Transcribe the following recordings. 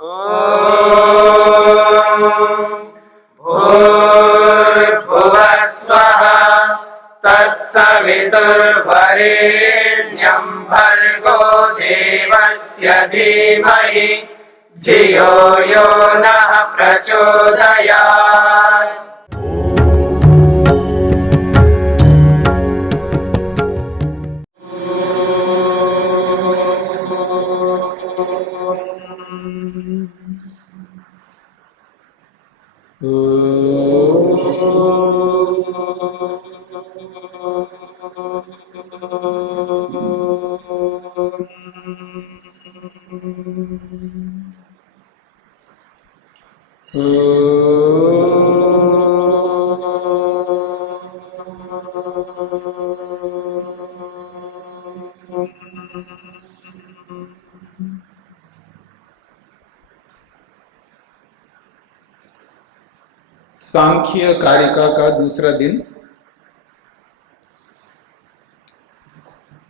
भूर्भुवः स्वः तत्सवितुर्वरेण्यं भर्गो देवस्य धीमहि धियो यो नः प्रचोदयात्। सांख्य कारिका का दूसरा दिन,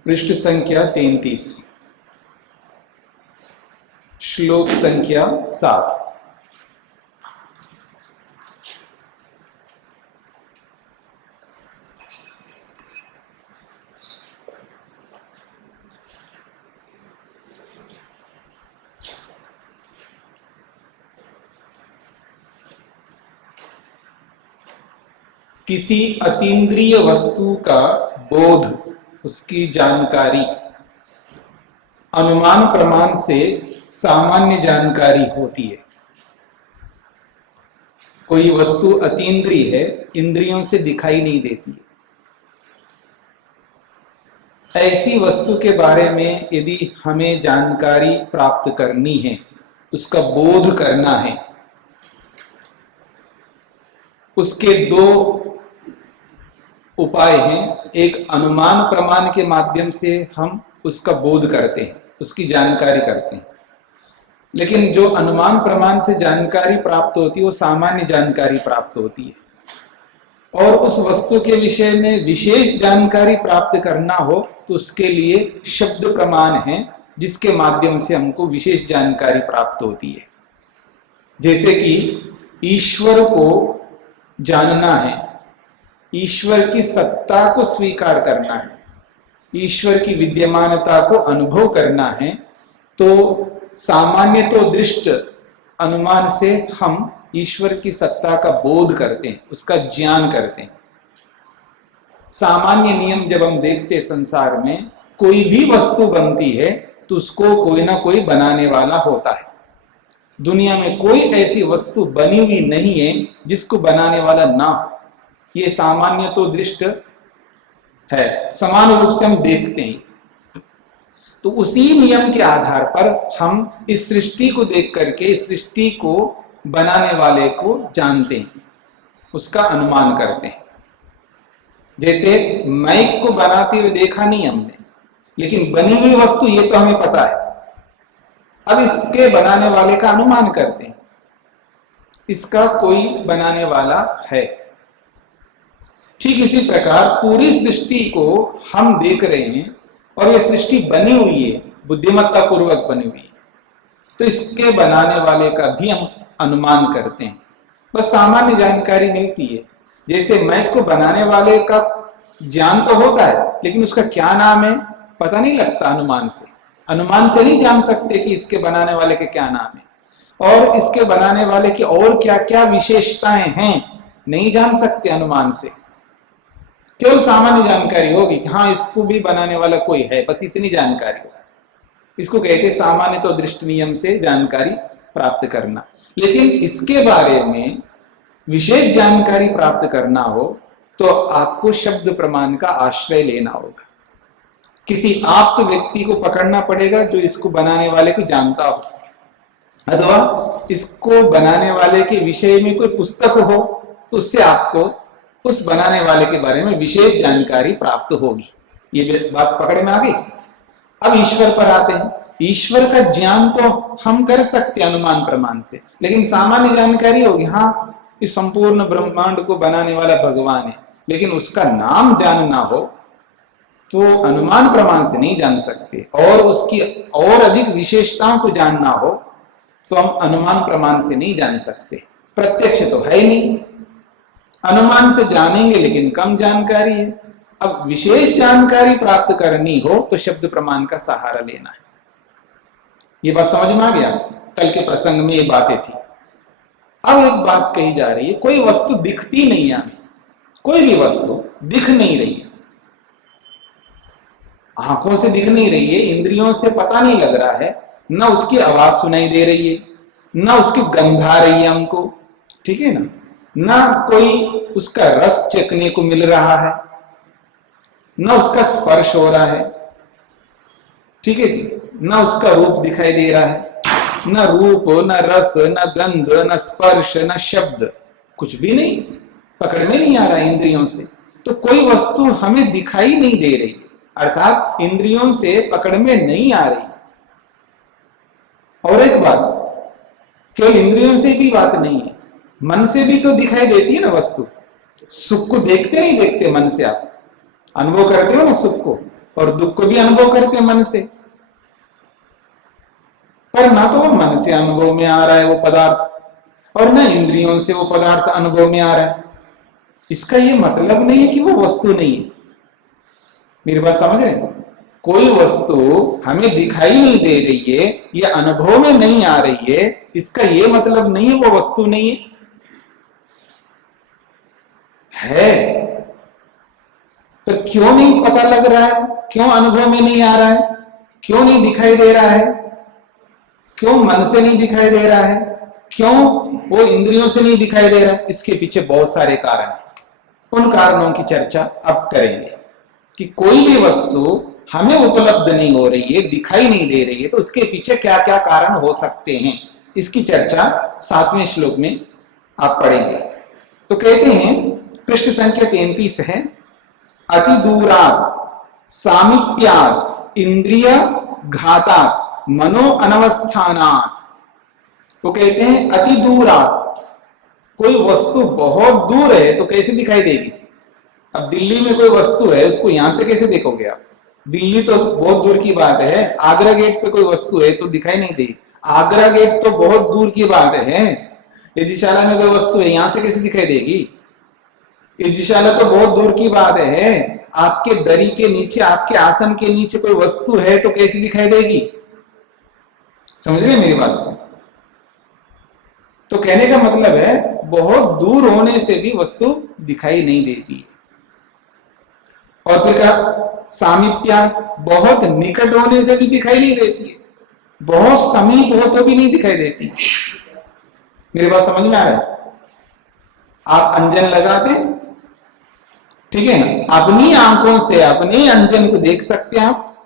पृष्ठ संख्या 33, श्लोक संख्या 7। किसी अतीन्द्रिय वस्तु का बोध, उसकी जानकारी अनुमान प्रमाण से सामान्य जानकारी होती है। कोई वस्तु अतीन्द्रिय है, इंद्रियों से दिखाई नहीं देती है। ऐसी वस्तु के बारे में यदि हमें जानकारी प्राप्त करनी है, उसका बोध करना है, उसके दो उपाय हैं। एक अनुमान प्रमाण के माध्यम से हम उसका बोध करते हैं, उसकी जानकारी करते हैं। लेकिन जो अनुमान प्रमाण से जानकारी प्राप्त होती है वो सामान्य जानकारी प्राप्त होती है। और उस वस्तु के विषय में विशेष जानकारी प्राप्त करना हो तो उसके लिए शब्द प्रमाण है, जिसके माध्यम से हमको विशेष जानकारी प्राप्त होती है। जैसे कि ईश्वर को जानना है, ईश्वर की सत्ता को स्वीकार करना है, ईश्वर की विद्यमानता को अनुभव करना है, तो सामान्य तो दृष्ट अनुमान से हम ईश्वर की सत्ता का बोध करते हैं, उसका ज्ञान करते हैं। सामान्य नियम जब हम देखते संसार में, कोई भी वस्तु बनती है तो उसको कोई ना कोई बनाने वाला होता है। दुनिया में कोई ऐसी वस्तु बनी हुई नहीं है जिसको बनाने वाला ना हो। ये सामान्य तो दृष्ट है, समान रूप से हम देखते हैं। तो उसी नियम के आधार पर हम इस सृष्टि को देख करके इस सृष्टि को बनाने वाले को जानते हैं, उसका अनुमान करते हैं। जैसे माइक को बनाते हुए देखा नहीं हमने, लेकिन बनी हुई वस्तु ये तो हमें पता है। अब इसके बनाने वाले का अनुमान करते हैं, इसका कोई बनाने वाला है। ठीक इसी प्रकार पूरी सृष्टि को हम देख रहे हैं और ये सृष्टि बनी हुई है, बुद्धिमत्ता पूर्वक बनी हुई है, तो इसके बनाने वाले का भी हम अनुमान करते हैं। बस सामान्य जानकारी मिलती है। जैसे माइक को बनाने वाले का ज्ञान तो होता है, लेकिन उसका क्या नाम है पता नहीं लगता। अनुमान से नहीं जान सकते कि इसके बनाने वाले के क्या नाम है, और इसके बनाने वाले की और क्या क्या विशेषताएं हैं नहीं जान सकते अनुमान से। केवल सामान्य जानकारी होगी कि हाँ इसको भी बनाने वाला कोई है, बस इतनी जानकारी हो। इसको कहते सामान्य तो दृष्टि नियम से जानकारी प्राप्त करना। लेकिन इसके बारे में विशेष जानकारी प्राप्त करना हो तो आपको शब्द प्रमाण का आश्रय लेना होगा। किसी आप्त व्यक्ति को पकड़ना पड़ेगा जो इसको बनाने वाले को जानता हो, अथवा इसको बनाने वाले के विषय में कोई पुस्तक हो तो उससे आपको उस बनाने वाले के बारे में विशेष जानकारी प्राप्त होगी। ये बात पकड़ में आ गई। अब ईश्वर पर आते हैं। ईश्वर का ज्ञान तो हम कर सकते हैं अनुमान प्रमाण से, लेकिन सामान्य जानकारी होगी हाँ इस संपूर्ण ब्रह्मांड को बनाने वाला भगवान है, लेकिन उसका नाम जानना हो तो अनुमान प्रमाण से नहीं जान सकते। और उसकी और अधिक विशेषताओं को जानना हो तो हम अनुमान प्रमाण से नहीं जान सकते। प्रत्यक्ष तो है ही नहीं, अनुमान से जानेंगे लेकिन कम जानकारी है। अब विशेष जानकारी प्राप्त करनी हो तो शब्द प्रमाण का सहारा लेना है। ये बात समझ में आ गया? कल के प्रसंग में ये बातें थी। अब एक बात कही जा रही है, कोई वस्तु दिखती नहीं है, कोई भी वस्तु दिख नहीं रही है, आंखों से दिख नहीं रही है, इंद्रियों से पता नहीं लग रहा है, न उसकी आवाज सुनाई दे रही है, न उसकी गंध आ रही है हमको, ठीक है ना, न कोई उसका रस चखने को मिल रहा है, न उसका स्पर्श हो रहा है, ठीक है, न उसका रूप दिखाई दे रहा है, न रूप, न रस, न गंध, न स्पर्श, न शब्द, कुछ भी नहीं, पकड़ में नहीं आ रहा है इंद्रियों से। तो कोई वस्तु हमें दिखाई नहीं दे रही, अर्थात इंद्रियों से पकड़ में नहीं आ रही। और एक बात, केवल इंद्रियों से भी बात नहीं है, मन से भी तो दिखाई देती है ना वस्तु। सुख को देखते नहीं देखते मन से, आप अनुभव करते हो ना सुख को, और दुख को भी अनुभव करते हैं मन से, पर ना तो वो मन से अनुभव में आ रहा है वो पदार्थ, और ना इंद्रियों से वो पदार्थ अनुभव में आ रहा है। इसका ये मतलब नहीं है कि वो वस्तु नहीं है। मेरी बात समझ रहे? कोई वस्तु हमें दिखाई नहीं दे रही है, ये अनुभव में नहीं आ रही है, इसका ये मतलब नहीं है वो वस्तु नहीं है। तो क्यों नहीं पता लग रहा है, क्यों अनुभव में नहीं आ रहा है, क्यों नहीं दिखाई दे रहा है, क्यों मन से नहीं दिखाई दे रहा है, क्यों वो इंद्रियों से नहीं दिखाई दे रहा है? इसके पीछे बहुत सारे कारण हैं। उन कारणों की चर्चा अब करेंगे कि कोई भी वस्तु हमें उपलब्ध नहीं हो रही है, दिखाई नहीं दे रही है, तो उसके पीछे क्या क्या कारण हो सकते हैं, इसकी चर्चा 7वें श्लोक में आप पढ़ेंगे। तो कहते हैं, पृष्ठ संख्या 33 है, अति दूरात् सामीप्यात् इंद्रिय घातात् मनो अनवस्थानात्। तो कहते हैं अति दूरात्, कोई वस्तु बहुत दूर है तो कैसे दिखाई देगी? अब दिल्ली में कोई वस्तु है, उसको यहां से कैसे देखोगे आप? दिल्ली तो बहुत दूर की बात है, आगरा गेट पे कोई वस्तु है तो दिखाई नहीं देगी। आगरा गेट तो बहुत दूर की बात है, यज्ञशाला में कोई वस्तु है, यहां से कैसे दिखाई देगी? यज्ञशाला तो बहुत दूर की बात है, आपके दरी के नीचे, आपके आसन के नीचे कोई वस्तु है तो कैसे दिखाई देगी? समझ रहे मेरी बात को? तो कहने का मतलब है, बहुत दूर होने से भी वस्तु दिखाई नहीं देती। और फिर कहा सामीप्या, बहुत निकट होने से भी दिखाई नहीं देती है, बहुत समीप हो तो भी नहीं दिखाई देती। मेरी बात समझ में आ रहा है? आप अंजन लगाते, ठीक है ना, अपनी आंखों से अपने अंजन को देख सकते हैं आप?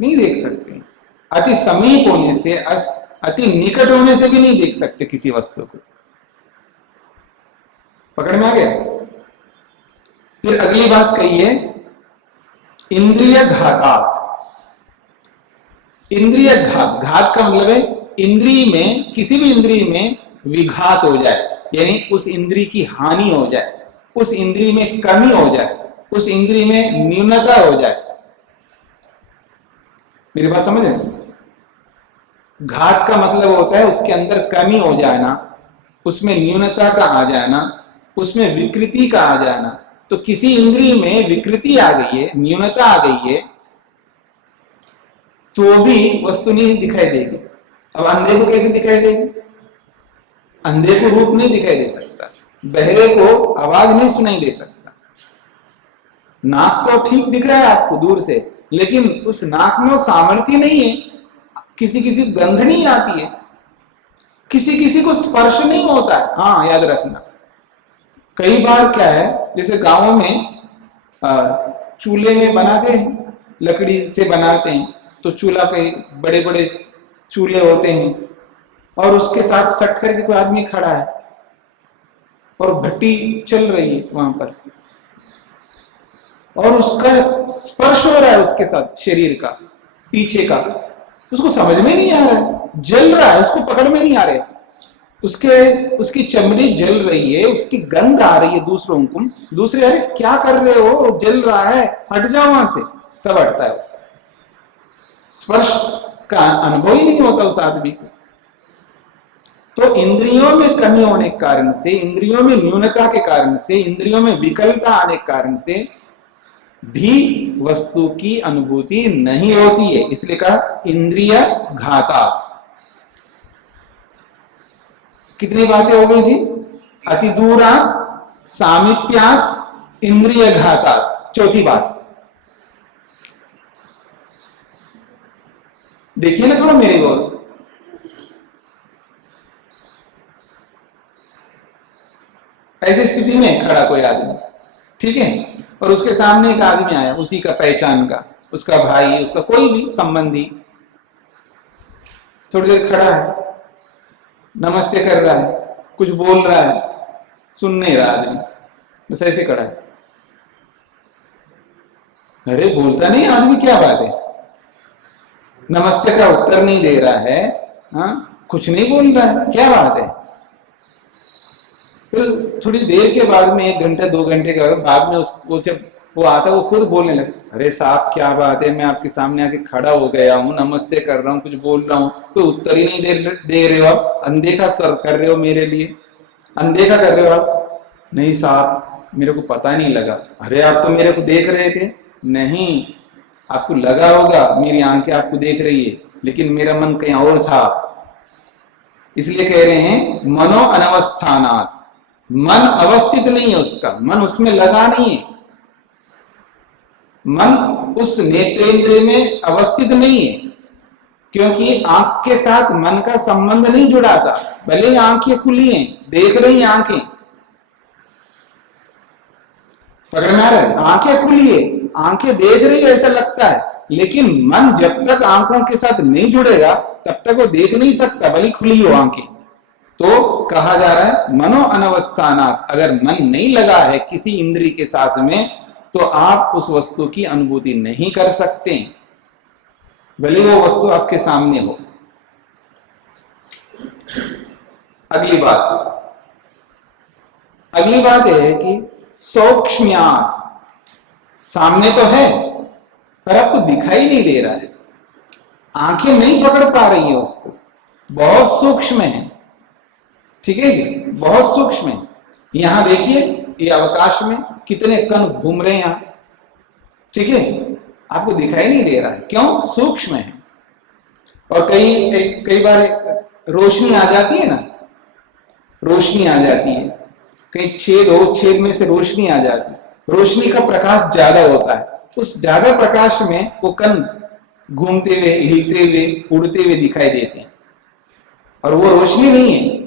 नहीं देख सकते। अति समीप होने से, अति निकट होने से भी नहीं देख सकते किसी वस्तु को। पकड़ में आ गया? फिर अगली बात कही है, इंद्रिय घातात्। इंद्रिय घात, घात का मतलब है इंद्रिय में, किसी भी इंद्रिय में विघात हो जाए, यानी उस इंद्रिय की हानि हो जाए, उस इंद्रिय में कमी हो जाए, उस इंद्रिय में न्यूनता हो जाए। मेरी बात समझ रहे? घात का मतलब होता है उसके अंदर कमी हो जाना, उसमें न्यूनता का आ जाना, उसमें विकृति का आ जाना। तो किसी इंद्रिय में विकृति आ गई है, न्यूनता आ गई है, तो भी वस्तु नहीं दिखाई देगी। अब अंधे को कैसे दिखाई देगी? अंधे को रूप नहीं दिखाई दे सकता, बहरे को आवाज नहीं सुनाई दे सकता। नाक तो ठीक दिख रहा है आपको दूर से, लेकिन उस नाक में सामर्थ्य नहीं है, किसी किसी गंध नहीं आती है, किसी किसी को स्पर्श नहीं होता है। हाँ, याद रखना, कई बार क्या है, जैसे गांवों में चूल्हे में बनाते हैं, लकड़ी से बनाते हैं, तो चूल्हा के बड़े बड़े चूल्हे होते हैं, और उसके साथ सट करके कोई आदमी खड़ा है और भट्टी चल रही है वहां पर, और उसका स्पर्श हो रहा है उसके साथ शरीर का, पीछे का, उसको समझ में नहीं आ रहा है, जल रहा है, उसको पकड़ में नहीं आ रहा है, उसकी चमड़ी जल रही है, उसकी गंध आ रही है दूसरों को, दूसरे अरे क्या कर रहे हो, जल रहा है, हट जाओ वहां से, सब हटता है। स्पर्श का अनुभव ही नहीं होता उस आदमी को। तो इंद्रियों में कमी होने के कारण से, इंद्रियों में न्यूनता के कारण से, इंद्रियों में विकलता आने के कारण से भी वस्तु की अनुभूति नहीं होती है। इसलिए कहा इंद्रिय घाता। कितनी बातें हो गई जी? अति दूरा, सामीप्यात, इंद्रिय घाता। चौथी बात देखिए ना थोड़ा मेरे को। ऐसी स्थिति में खड़ा कोई आदमी, ठीक है, और उसके सामने एक आदमी आया, उसी का पहचान का, उसका भाई, उसका कोई भी संबंधी, थोड़ी देर खड़ा है, नमस्ते कर रहा है, कुछ बोल रहा है, सुन नहीं रहा आदमी, बस ऐसे खड़ा है। अरे बोलता नहीं आदमी, क्या बात है? नमस्ते का उत्तर नहीं दे रहा है, हाँ, कुछ नहीं बोल रहा है, क्या बात है? फिर थोड़ी देर के बाद में, 1 घंटे 2 घंटे के बाद में उसको जब वो आता है, वो खुद बोलने लगे, अरे साहब क्या बात है, मैं आपके सामने आके खड़ा हो गया हूँ, नमस्ते कर रहा हूँ, कुछ बोल रहा हूँ, तो उत्तर ही नहीं दे रहे हो आप, अनदेखा कर रहे हो मेरे लिए, अनदेखा कर रहे हो आप। नहीं साहब मेरे को पता नहीं लगा। अरे आप तो मेरे को देख रहे थे। नहीं, आपको लगा होगा मेरी आंखें आपको देख रही है, लेकिन मेरा मन कहीं और था। इसलिए कह रहे हैं मनो अनवस्थानात्, मन अवस्थित नहीं है उसका, मन उसमें लगा नहीं है, मन उस नेत्रेंद्रिय में अवस्थित नहीं है, क्योंकि आंख के साथ मन का संबंध नहीं जुड़ा था। भले ही आंखें खुली हैं, देख रही हैं आंखें, पकड़ में आ रहा है, आंखें खुली है, आंखें देख रही है ऐसा लगता है, लेकिन मन जब तक आंखों के साथ नहीं जुड़ेगा तब तक वो देख नहीं सकता, भले खुली हो आंखें। तो कहा जा रहा है मनो अनवस्थानात्, अगर मन नहीं लगा है किसी इंद्रिय के साथ में तो आप उस वस्तु की अनुभूति नहीं कर सकते, भले वो वस्तु आपके सामने हो। अगली बात यह है कि सौक्ष्म्यात्, सामने तो है पर आपको दिखाई नहीं दे रहा है, आंखें नहीं पकड़ पा रही है उसको, बहुत सूक्ष्म है, ठीक है जी, बहुत सूक्ष्म है। यहां देखिए ये अवकाश में कितने कण घूम रहे हैं यहां, ठीक है, आपको दिखाई नहीं दे रहा है, क्यों? सूक्ष्म है। और कई बार रोशनी आ जाती है ना, रोशनी आ जाती है, कहीं छेद हो, छेद में से रोशनी आ जाती है, रोशनी का प्रकाश ज्यादा होता है, उस ज्यादा प्रकाश में वो कण घूमते हुए, हिलते हुए, उड़ते हुए दिखाई देते हैं, और वो रोशनी नहीं है,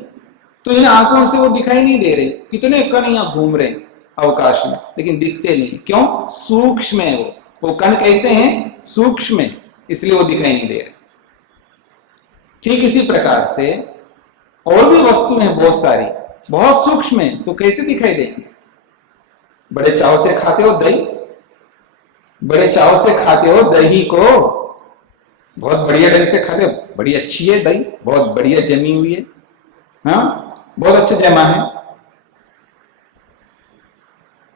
तो इन आंखों से वो दिखाई नहीं दे रहे। कितने कण यहाँ घूम रहे हैं अवकाश में, लेकिन दिखते नहीं, क्यों? सूक्ष्म है वो कण कैसे हैं? सूक्ष्म है, इसलिए वो दिखाई नहीं दे रहे। ठीक इसी प्रकार से और भी वस्तु हैं बहुत सारी, बहुत सूक्ष्म है, तो कैसे दिखाई देंगे? बड़े चाव से खाते हो दही, बड़े चाव से खाते हो दही को, बहुत बढ़िया ढंग से खाते हो, बड़ी अच्छी है दही, बहुत बढ़िया जमी हुई है, हाँ, बहुत अच्छा जमा है,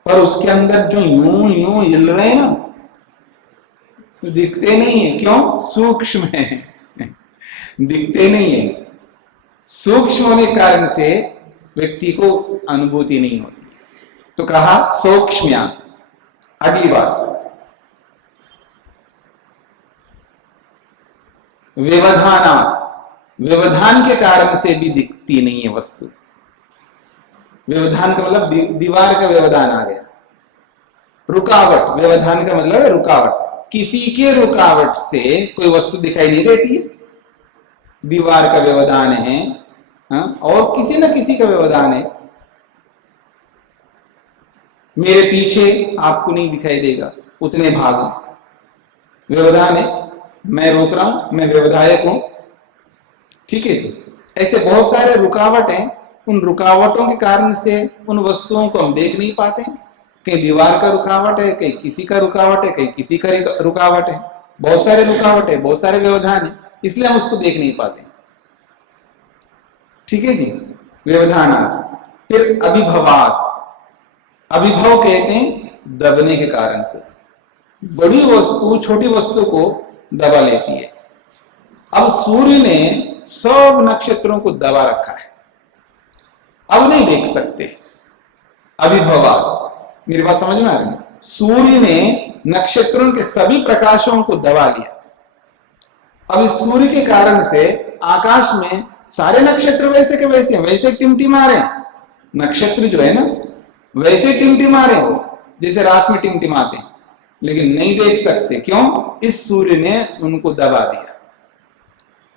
पर उसके अंदर जो यूं यूं हिल रहे हैं ना, तो दिखते नहीं है, क्यों? सूक्ष्म है, दिखते नहीं है। सूक्ष्म होने के कारण से व्यक्ति को अनुभूति नहीं होती, तो कहा सूक्ष्म्या। अगली बात व्यवधानात्, व्यवधान के कारण से भी दिखती नहीं है वस्तु। व्यवधान का मतलब दीवार का व्यवधान आ गया, रुकावट, व्यवधान का मतलब है रुकावट, किसी के रुकावट से कोई वस्तु दिखाई नहीं देती है, दीवार का व्यवधान है, हाँ? और किसी न किसी का व्यवधान है, मेरे पीछे आपको नहीं दिखाई देगा उतने भाग व्यवधान है, मैं रोक रहा हूं, मैं व्यवधायक हूं, ठीक है। ऐसे बहुत सारे रुकावट हैं, उन रुकावटों के कारण से उन वस्तुओं को हम देख नहीं पाते, कहीं दीवार का रुकावट है, कहीं किसी का रुकावट है, कहीं किसी का रुकावट है, बहुत सारे रुकावट है, बहुत सारे व्यवधान है, इसलिए हम उसको देख नहीं पाते, ठीक है जी। व्यवधान। फिर अभिभवात, अभिभव कहते हैं दबने के कारण से, बड़ी वस्तु छोटी वस्तु को दबा लेती है। अब सूर्य ने सब नक्षत्रों को दबा रखा है, अब नहीं देख सकते। अभिभवा, मेरी बात समझ में आ रही है? सूर्य ने नक्षत्रों के सभी प्रकाशों को दबा लिया। अब इस सूर्य के कारण से आकाश में सारे नक्षत्र वैसे के वैसे हैं, वैसे टिमटिमा रहे हैं। नक्षत्र जो है ना वैसे टिमटिमा रहे हैं जैसे रात में टिमटिमाते हैं, लेकिन नहीं देख सकते। क्यों? इस सूर्य ने उनको दबा दिया।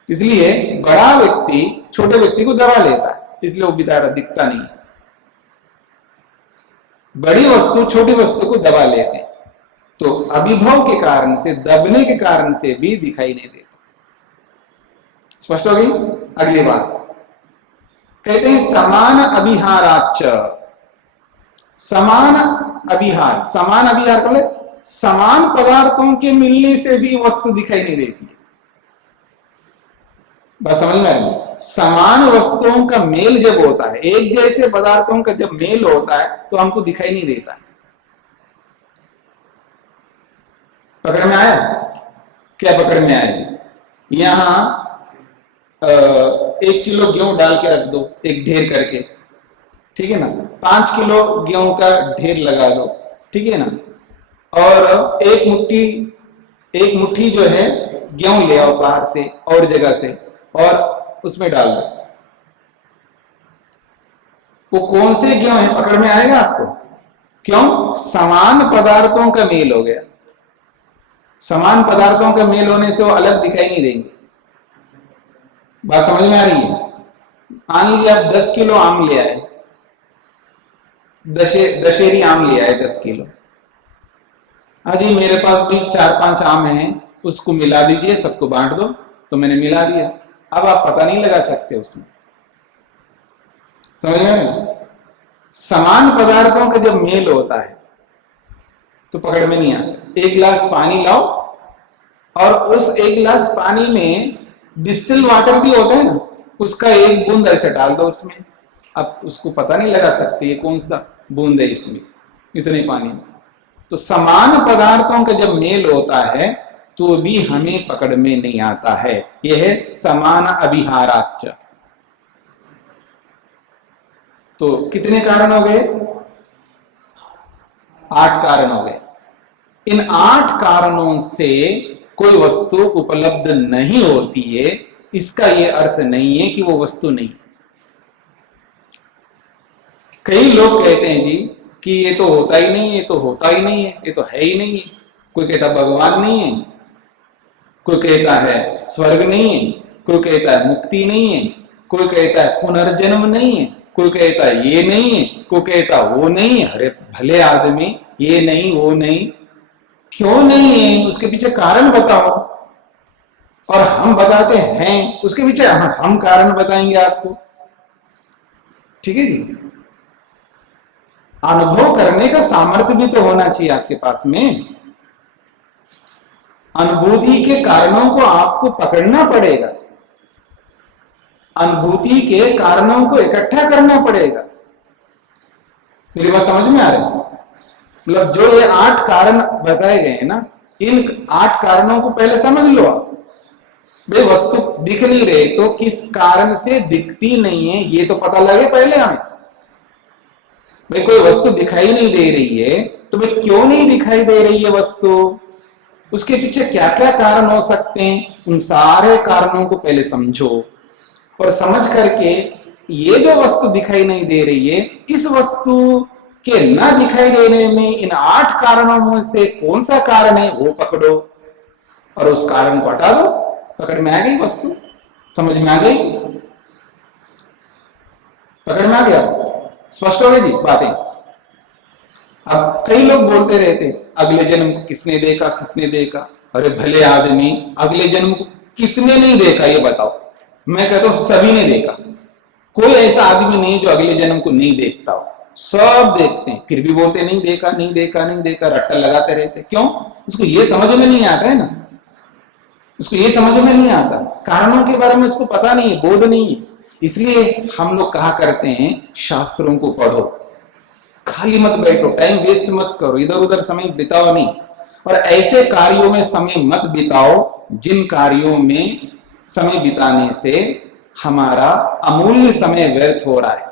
इसलिए बड़ा व्यक्ति छोटे व्यक्ति को दबा लेता है, इसलिए वो बेचारा दिखता नहीं है। बड़ी वस्तु छोटी वस्तु को दबा लेते हैं, तो अभिभव के कारण से, दबने के कारण से भी दिखाई नहीं देता। स्पष्ट हो गई? अगली बात कहते हैं समान अभिहाराच। समान अभिहार, समान अभिहार कर ले, समान पदार्थों के मिलने से भी वस्तु दिखाई नहीं देती। बस समझ में आई? समान वस्तुओं का मेल जब होता है, एक जैसे पदार्थों का जब मेल होता है तो हमको दिखाई नहीं देता। पकड़ में आया? क्या पकड़ में आया? यहां 1 किलो गेहूं डाल के रख दो, एक ढेर करके, ठीक है ना। 5 किलो गेहूं का ढेर लगा दो, ठीक है ना। और एक मुट्ठी जो है गेहूं ले आओ बाहर से और जगह से, और उसमें डाल दो। वो कौन से गेहूं है पकड़ में आएगा आपको? क्यों? समान पदार्थों का मेल हो गया। समान पदार्थों का मेल होने से वो अलग दिखाई नहीं देंगे। बात समझ में आ रही है? मान लीजिए आप 10 किलो आम ले आए, दशहरी आम ले आए 10 किलो। हाँ जी, मेरे पास भी 4-5 आम हैं, उसको मिला दीजिए, सबको बांट दो। तो मैंने मिला दिया, अब आप पता नहीं लगा सकते उसमें। समझ में? समान पदार्थों का जब मेल होता है तो पकड़ में नहीं आता। एक गिलास पानी लाओ और उस एक गिलास पानी में डिस्टिल वाटर भी होता है ना, उसका एक बूंद ऐसे डाल दो उसमें, अब उसको पता नहीं लगा सकते ये कौन सा बूंद है इसमें, इतने पानी में। तो समान पदार्थों का जब मेल होता है तो भी हमें पकड़ में नहीं आता है। यह है समान अभिहाराच। तो कितने कारण हो गए? 8 कारण हो गए। इन 8 कारणों से कोई वस्तु उपलब्ध नहीं होती है, इसका यह अर्थ नहीं है कि वो वस्तु नहीं। कई लोग कहते हैं जी कि ये तो होता ही नहीं है, ये तो होता ही नहीं है, ये तो है ही नहीं है। कोई कहता भगवान नहीं है, कोई कहता है स्वर्ग नहीं है, कोई कहता है मुक्ति नहीं है, कोई कहता है पुनर्जन्म नहीं है, कोई कहता है ये नहीं है, कोई कहता वो नहीं है। अरे भले आदमी, ये नहीं वो नहीं, क्यों नहीं है? उसके पीछे कारण बताओ। और हम बताते हैं, उसके पीछे हम कारण बताएंगे आपको। ठीक है जी? अनुभव करने का सामर्थ्य भी तो होना चाहिए आपके पास में। अनुभूति के कारणों को आपको पकड़ना पड़ेगा, अनुभूति के कारणों को इकट्ठा करना पड़ेगा। मेरी बात समझ में आ रही है? मतलब जो ये 8 कारण बताए गए हैं ना, इन 8 कारणों को पहले समझ लो आप। भाई वस्तु दिख नहीं रही तो किस कारण से दिखती नहीं है ये तो पता लगे पहले हमें। भाई कोई वस्तु दिखाई नहीं दे रही है तो भाई क्यों नहीं दिखाई दे रही है वस्तु, उसके पीछे क्या क्या कारण हो सकते हैं, उन सारे कारणों को पहले समझो। और समझ करके ये जो वस्तु दिखाई नहीं दे रही है, इस वस्तु के न दिखाई देने में इन 8 कारणों में से कौन सा कारण है वो पकड़ो और उस कारण को हटा दो। पकड़ में आ गई वस्तु? समझ में आ गई? पकड़ में आ गया? स्पष्ट हो गई जी बातें? अब कई लोग बोलते रहते अगले जन्म को किसने देखा, किसने देखा। अरे भले आदमी, अगले जन्म को किसने नहीं देखा ये बताओ? मैं कहता हूं सभी ने देखा। कोई ऐसा आदमी नहीं जो अगले जन्म को नहीं देखता हो, सब देखते हैं, फिर भी बोलते नहीं देखा नहीं देखा नहीं देखा, रट्टा लगाते रहते। क्यों? उसको ये समझ में नहीं आता है ना, उसको ये समझ में नहीं आता, कारणों के बारे में उसको पता नहीं है, बोध नहीं है। इसलिए हम लोग कहा करते हैं शास्त्रों को पढ़ो, खाली मत बैठो, टाइम वेस्ट मत करो, इधर उधर समय बिताओ नहीं, और ऐसे कार्यों में समय मत बिताओ जिन कार्यों में समय बिताने से हमारा अमूल्य समय व्यर्थ हो रहा है।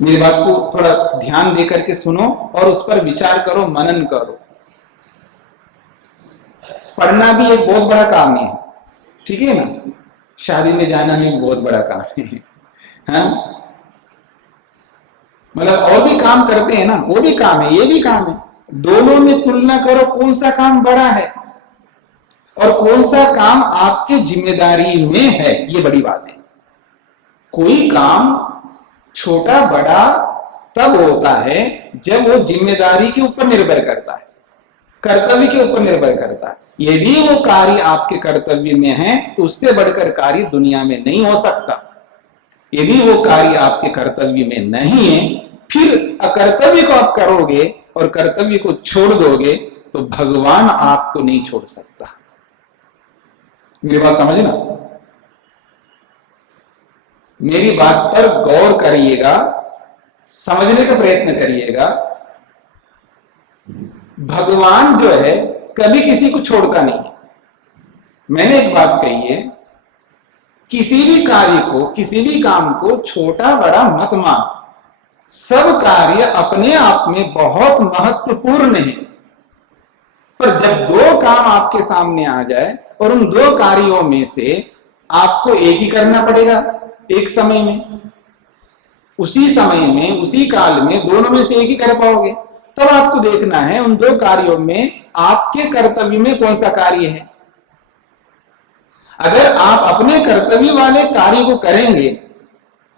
मेरी बात को थोड़ा ध्यान देकर के सुनो और उस पर विचार करो, मनन करो। पढ़ना भी एक बहुत बड़ा काम है, ठीक है ना। शादी में जाना भी बहुत बड़ा काम है, हाँ? मतलब और भी काम करते हैं ना, वो भी काम है, ये भी काम है। दोनों में तुलना करो, कौन सा काम बड़ा है और कौन सा काम आपके जिम्मेदारी में है, ये बड़ी बात है। कोई काम छोटा बड़ा तब होता है जब वो जिम्मेदारी के ऊपर निर्भर करता है, कर्तव्य के ऊपर निर्भर करता है। यदि वो कार्य आपके कर्तव्य में है तो उससे बढ़कर कार्य दुनिया में नहीं हो सकता। यदि वो कार्य आपके कर्तव्य में नहीं है, फिर अकर्तव्य को आप करोगे और कर्तव्य को छोड़ दोगे तो भगवान आपको नहीं छोड़ सकता। मेरी बात समझना, मेरी बात पर गौर करिएगा, समझने का प्रयत्न करिएगा। भगवान जो है कभी किसी को छोड़ता नहीं। मैंने एक बात कही है, किसी भी कार्य को, किसी भी काम को छोटा बड़ा मत मान। सब कार्य अपने आप में बहुत महत्वपूर्ण है, पर जब दो काम आपके सामने आ जाए और उन दो कार्यों में से आपको एक ही करना पड़ेगा एक समय में, उसी समय में, उसी काल में दोनों में से एक ही कर पाओगे, तब आपको देखना है उन दो कार्यों में आपके कर्तव्य में कौन सा कार्य है। अगर आप अपने कर्तव्य वाले कार्य को करेंगे,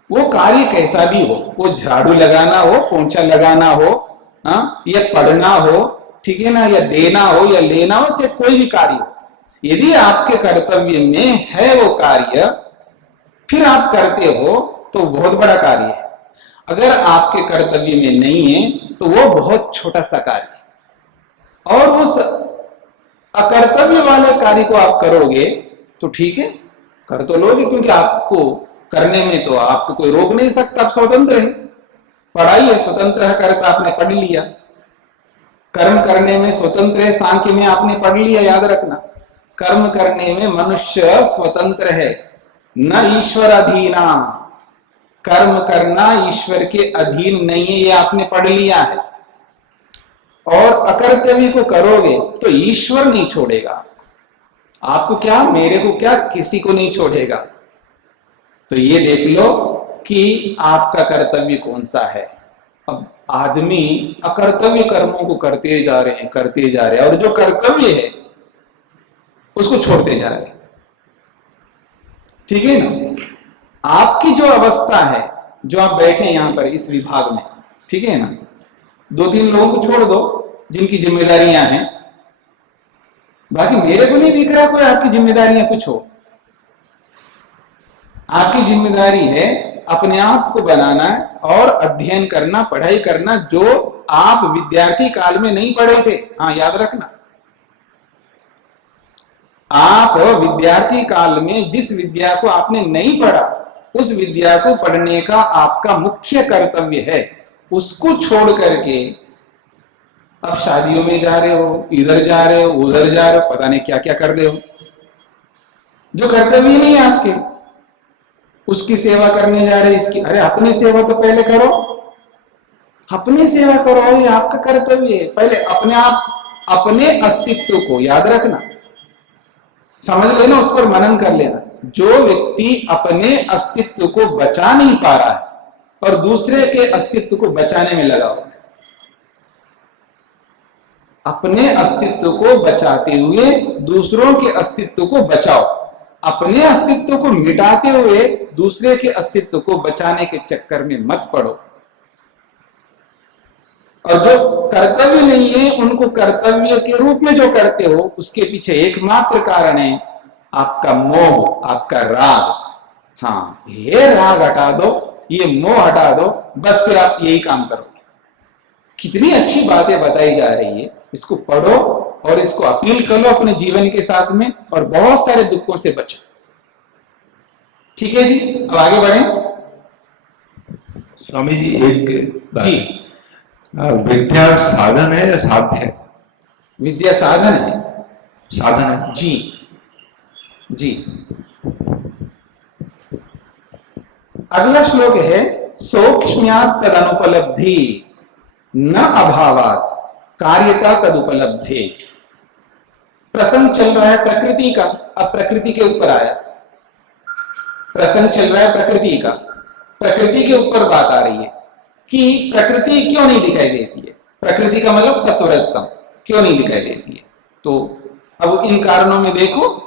वो कार्य कैसा भी हो, वो झाड़ू लगाना हो, पोंछा लगाना हो, या पढ़ना हो, ठीक है ना, या देना हो या लेना हो, चाहे कोई भी कार्य हो, यदि आपके कर्तव्य में है वो कार्य, फिर आप करते हो तो बहुत बड़ा कार्य है। अगर आपके कर्तव्य में नहीं है तो वो बहुत छोटा सा कार्य है। और उस अकर्तव्य वाले कार्य को आप करोगे तो ठीक है, कर तो लोगे, क्योंकि आपको करने में तो आपको कोई रोक नहीं सकता, आप स्वतंत्र हैं। पढ़ाई है, स्वतंत्र है, करता आपने पढ़ लिया। कर्म करने में स्वतंत्र है, सांख्य में आपने पढ़ लिया, याद रखना। कर्म करने में मनुष्य स्वतंत्र है, न ईश्वर अधीना। कर्म करना ईश्वर के अधीन नहीं है, ये आपने पढ़ लिया है। और अकर्तव्य को करोगे तो ईश्वर नहीं छोड़ेगा आपको, क्या मेरे को क्या, किसी को नहीं छोड़ेगा। तो ये देख लो कि आपका कर्तव्य कौन सा है। अब आदमी अकर्तव्य कर्मों को करते जा रहे हैं, करते जा रहे हैं, और जो कर्तव्य है उसको छोड़ते जा रहे हैं, ठीक है ना। आपकी जो अवस्था है, जो आप बैठे यहां पर इस विभाग में, ठीक है ना, दो तीन लोगों को छोड़ दो जिनकी जिम्मेदारियां हैं, बाकी मेरे को नहीं दिख रहा कोई आपकी जिम्मेदारियां कुछ हो। आपकी जिम्मेदारी है अपने आप को बनाना और अध्ययन करना, पढ़ाई करना, जो आप विद्यार्थी काल में नहीं पढ़े थे। हाँ, याद रखना, आप विद्यार्थी काल में जिस विद्या को आपने नहीं पढ़ा, उस विद्या को पढ़ने का आपका मुख्य कर्तव्य है। उसको छोड़ करके अब शादियों में जा रहे हो, इधर जा रहे हो, उधर जा रहे हो, पता नहीं क्या क्या कर रहे हो, जो कर्तव्य नहीं है आपके। उसकी सेवा करने जा रहे, इसकी, अरे अपनी सेवा तो पहले करो, अपनी सेवा करो, ये आपका कर्तव्य है। पहले अपने आप, अपने अस्तित्व को याद रखना, समझ लेना, उस पर मनन कर लेना। जो व्यक्ति अपने अस्तित्व को बचा नहीं पा रहा है और दूसरे के अस्तित्व को बचाने में लगा हुआ, अपने अस्तित्व को बचाते हुए दूसरों के अस्तित्व को बचाओ। अपने अस्तित्व को मिटाते हुए दूसरे के अस्तित्व को बचाने के चक्कर में मत पड़ो। और जो कर्तव्य नहीं है उनको कर्तव्य के रूप में जो करते हो, उसके पीछे एकमात्र कारण है आपका मोह, आपका राग। हाँ, ये राग हटा दो, ये मोह हटा दो, बस फिर आप यही काम करोगे। कितनी अच्छी बातें बताई जा रही है, इसको पढ़ो और इसको अपील करो अपने जीवन के साथ में, और बहुत सारे दुखों से बचो। ठीक है जी, अब आगे बढ़ें। स्वामी जी, एक बात जी, विद्या साधन है या साध्य है? विद्या साधन है। साधन है जी, जी। अगला श्लोक है सौक्ष्म्यात् तदनुपलब्धि न अभावात् कार्यता तदुपलब्धे। प्रसंग चल रहा है प्रकृति का, अब प्रकृति के ऊपर आया। प्रसंग चल रहा है प्रकृति का, प्रकृति के ऊपर बात आ रही है कि प्रकृति क्यों नहीं दिखाई देती है। प्रकृति का मतलब सत्वर स्तंभ क्यों नहीं दिखाई देती है। तो अब इन कारणों में देखो,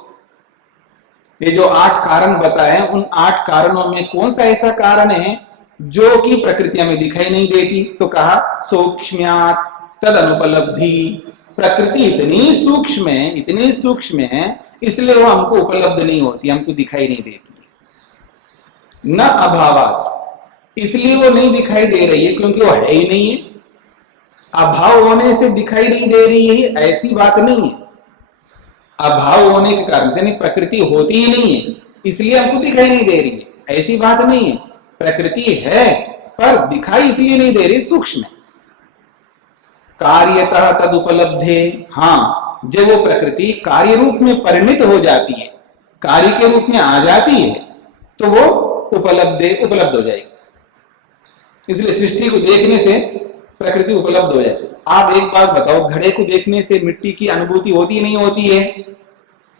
ये जो 8 कारण बताए उन 8 कारणों में कौन सा ऐसा कारण है जो कि प्रकृति में दिखाई नहीं देती। तो कहा सूक्ष्म्यात् तद अनुपलब्धि। प्रकृति इतनी सूक्ष्म है इसलिए वो हमको उपलब्ध नहीं होती, हमको दिखाई नहीं देती। न अभावात्, इसलिए वो नहीं दिखाई दे रही है क्योंकि वो है ही नहीं है। अभाव होने से दिखाई नहीं दे रही है ऐसी बात नहीं है। अभाव होने के कारण से नहीं, प्रकृति होती ही नहीं है इसलिए हमको दिखाई नहीं दे रही है, ऐसी बात नहीं है। प्रकृति है पर दिखाई इसलिए नहीं दे रही, सूक्ष्म है। कार्यतः तद उपलब्धे, हाँ जब वो प्रकृति कार्य रूप में परिणित हो जाती है, कार्य के रूप में आ जाती है तो वो उपलब्ध हो जाएगी। इसलिए सृष्टि को देखने से प्रकृति उपलब्ध हो जाएगी। आप एक बात बताओ, घड़े को देखने से मिट्टी की अनुभूति होती नहीं होती है?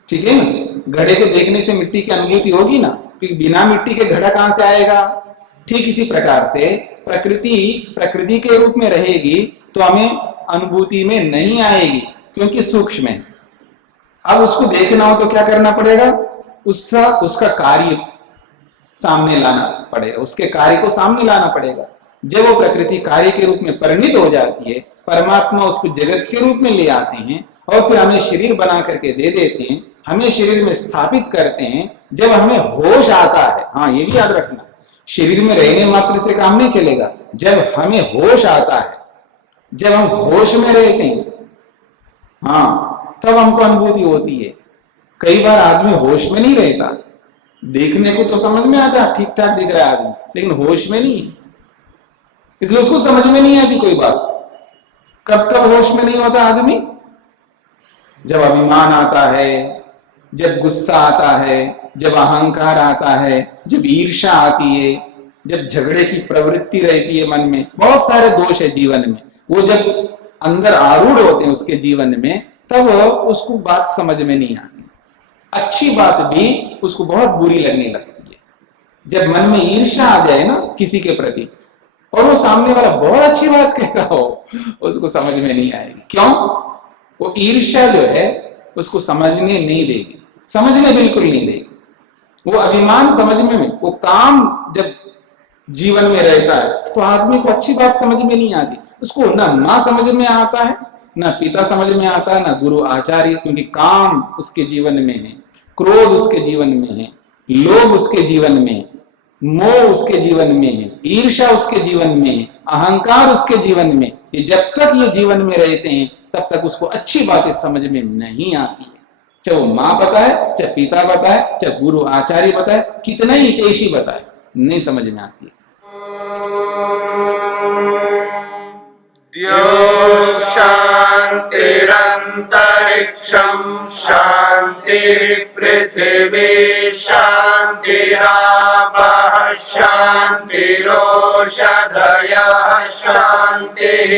ठीक है ना, घड़े को देखने से मिट्टी की अनुभूति होगी ना, क्योंकि बिना मिट्टी के घड़ा कहां से आएगा। ठीक इसी प्रकार से प्रकृति के रूप में रहेगी तो हमें अनुभूति में नहीं आएगी क्योंकि सूक्ष्म है। अब उसको देखना हो तो क्या करना पड़ेगा, उसका कार्य सामने लाना पड़ेगा, उसके कार्य को सामने लाना पड़ेगा। जब वो प्रकृति कार्य के रूप में परिणित हो जाती है, परमात्मा उसको जगत के रूप में ले आते हैं और फिर हमें शरीर बना करके दे देते हैं, हमें शरीर में स्थापित करते हैं। जब हमें होश आता है, हाँ ये भी याद रखना, शरीर में रहने मात्र से काम नहीं चलेगा। जब हमें होश आता है, जब हम होश में रहते हैं, हाँ तब हमको अनुभूति होती है। कई बार आदमी होश में नहीं रहता, देखने को तो समझ में आता है ठीक ठाक दिख रहा है आदमी, लेकिन होश में नहीं, इसलिए उसको समझ में नहीं आती कोई बात। कब कब होश में नहीं होता आदमी, जब अभिमान आता है, जब गुस्सा आता है, जब अहंकार आता है, जब ईर्ष्या आती है, जब झगड़े की प्रवृत्ति रहती है मन में, बहुत सारे दोष है जीवन में, वो जब अंदर आरूढ़ होते हैं उसके जीवन में, तब उसको बात समझ में नहीं आती। अच्छी बात भी उसको बहुत बुरी लगने लगती है। जब मन में ईर्ष्या आ जाए ना किसी के प्रति और वो सामने वाला बहुत अच्छी बात कह रहा हो, उसको समझ में नहीं आएगी। क्यों? वो ईर्ष्या जो है उसको समझने नहीं देगी, समझने बिल्कुल नहीं देगी। वो अभिमान समझने में, वो काम जब जीवन में रहता है तो आदमी को अच्छी बात समझ में नहीं आती। उसको ना माँ समझ में आता है, ना पिता समझ में आता है, ना गुरु आचार्य, क्योंकि काम उसके जीवन में है, क्रोध उसके जीवन में है, लोभ उसके जीवन में है, मोह उसके जीवन में है, ईर्ष्या उसके जीवन में है, अहंकार उसके जीवन में। ये जब तक ये जीवन में रहते हैं तब तक उसको अच्छी बातें समझ में नहीं आती है। चाहे वो माँ बताए, चाहे पिता बताए, चाहे गुरु आचार्य बताए, कितना ही हितैषी बताए, नहीं समझ में आती है। शांतिरंतरिक्षं शांतिर्पृथिवी शांतिरापः शांतिरोषधयः शांतिः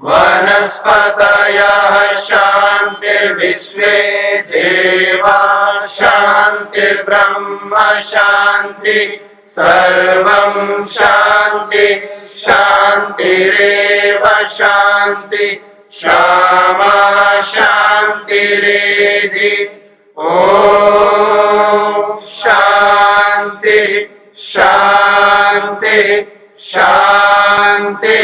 वनस्पतयः शांतिर्विश्वे देवाः शांतिर्ब्रह्म शांति सर्वं शांति शांतिरेव शांति क्षमा शांतिरेधि। ओम शांति शांति शांति।